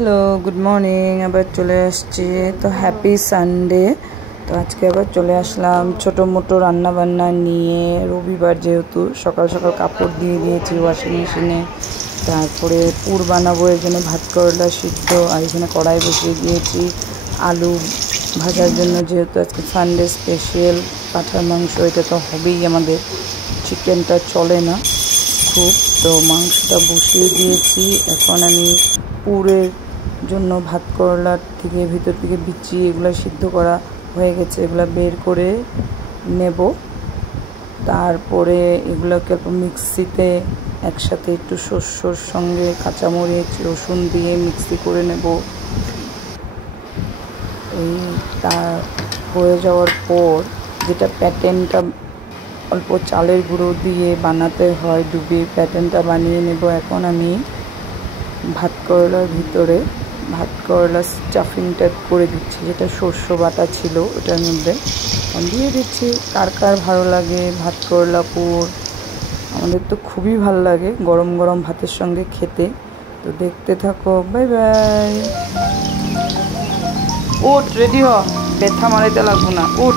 Hello, good morning. আবার চলে আসছি, তো হ্যাপি সানডে। তো আজকে আবার চলে আসলাম ছোটো মোটো রান্নাবান্না নিয়ে। রবিবার যেহেতু সকাল সকাল কাপড় দিয়ে দিয়েছি ওয়াশিং মেশিনে। তারপরে পুর বানাবো, এর জন্য ভাত করলা সিদ্ধ, আর এখানে কড়াই বসিয়ে দিয়েছি আলু ভাজার জন্য। যেহেতু আজকে সানডে স্পেশাল পাঁঠার মাংস, এটা তো হবেই আমাদের, চিকেনটা চলে না খুব। তো মাংসটা বসিয়ে দিয়েছি। এখন আমি পুরের জন্য ভাত করলার থেকে ভিতর থেকে বিচি এগুলো সিদ্ধ করা হয়ে গেছে, এগুলো বের করে নেব। তারপরে এগুলোকে মিক্সিতে একসাথে একটু শস্যর সঙ্গে কাঁচামরিচ রসুন দিয়ে মিক্সি করে নেব। তা হয়ে যাওয়ার পর যেটা প্যাটার্নটা অল্প চালের গুঁড়ো দিয়ে বানাতে হয়, ডুবিয়ে প্যাটার্নটা বানিয়ে নেব। এখন আমি ভাত করলার ভিতরে ভাত করলা স্টাফিংটা করে দিচ্ছি, যেটা শস্য বাটা ছিল ওটার মধ্যে দিয়ে দিচ্ছি। কার কার ভালো লাগে ভাত করলা পুর? আমাদের তো খুবই ভালো লাগে গরম গরম ভাতের সঙ্গে খেতে। তো দেখতে থাকো, বাই বাই। উঠ, রেডি হ, ব্যথা মারাইতে লাগবো না, উঠ।